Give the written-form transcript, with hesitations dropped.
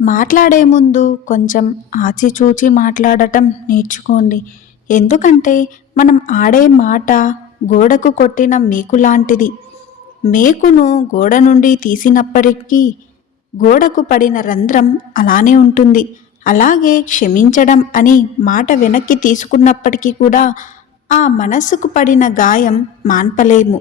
మాట్లాడే ముందు కొంచెం ఆచితూచి మాట్లాడటం నేర్చుకోండి. ఎందుకంటే మనం ఆడే మాట గోడకు కొట్టిన మేకు లాంటిది. మేకును గోడ నుండి తీసినప్పటికీ గోడకు పడిన రంధ్రం అలానే ఉంటుంది. అలాగే క్షమించడం అని మాట వెనక్కి తీసుకున్నప్పటికీ కూడా ఆ మనస్సుకు పడిన గాయం మాన్పలేము.